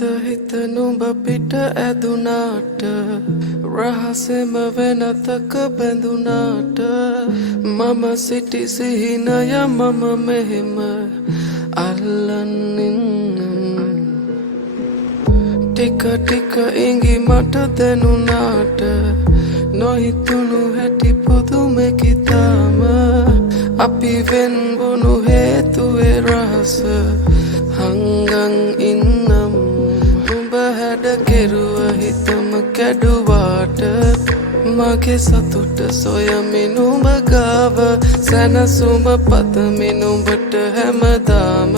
හිත නුඹ පිට ඇදුනාට රහසෙම වෙනතක බැඳුනාට මම සිටි සිහිනය මම මෙහෙම අල්ලන්නින් ටික ටික ඉඟි මට දැනුනාට නොහිතුණු හැටි පුදුමෙකි තාම අපි වෙන්වුණු හේතුවේ රහස හංගන් ඉන්නම් උඹ හැඩ කෙරුව හිතම කැඩුවාට මගේ සතුට සොයමින් උඹ ගාව සැනසුම පතමින් උඹට හැමදාම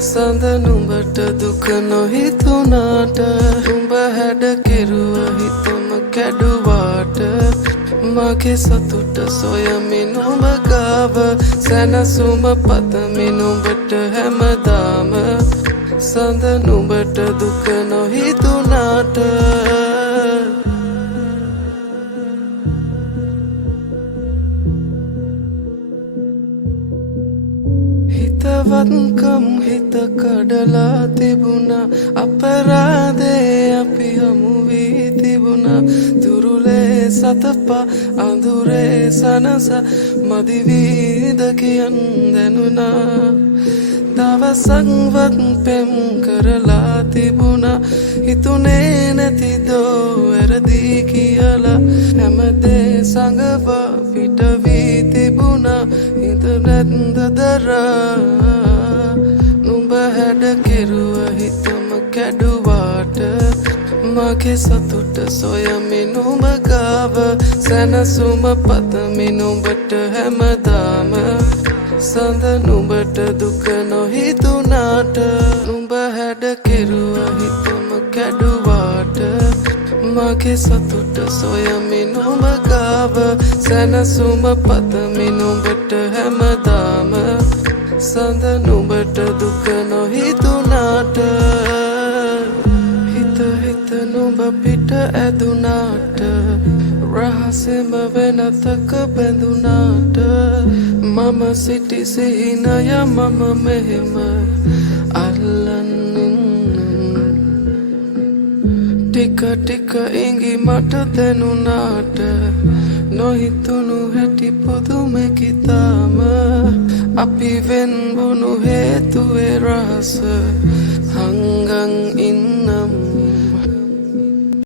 සඳ නුඹට දුක නොහිතුනාට උඹ හැඩ කෙරුව හිතම කැඩුවාට මගේ සතුට සොයමින් උඹ ගාව සැනසුම පතමින් උඹට හැමදාම සඳ නුඹට දුක නොහිතුනාට හිතවත්කම් හිත කඩලා තිබුණා අපරාධේ අපි හමු වී තිබුණා දුරුලේ සතපා අඳුරේ සනස මදි වීද කියන් දැනුණා දවසක්වත් පෙම් කරලා තිබුණා හිතුනේ නැතිදෝ වැරදි කියලා හැමදේ සඟවා පිට වී තිබුණා හිත නැත්ද දරා නුඹ හැඩ කෙරුව හිතම කැඩුවාට මගේ සතුට සොයමින් උඹ ගාව සැනසුම පතමින් උඹට හැමදාම සඳ නුඹට දුක නොහිතුනාට නුඹ හැඩ කෙරුව හිතම කැඩුවාට මගේ සතුට සොයමින් උඹ ගාව සැනසුම පතමින් උඹට හැමදාම සඳ නුඹට දුක නොහිතුනාට හිත නුඹ පිට ඇදුනාට රහසෙම වෙනතක බැඳුනාට මම සිටි සිහිනය මම මෙහෙම අල්ලන්නින් ටික ටික ඉඟි මට දැනුනාට නොහිතුණු හැටි පුදුමෙකි තාම අපි වෙන්වුණු හේතුවේ රහස හංගන් ඉන්නම්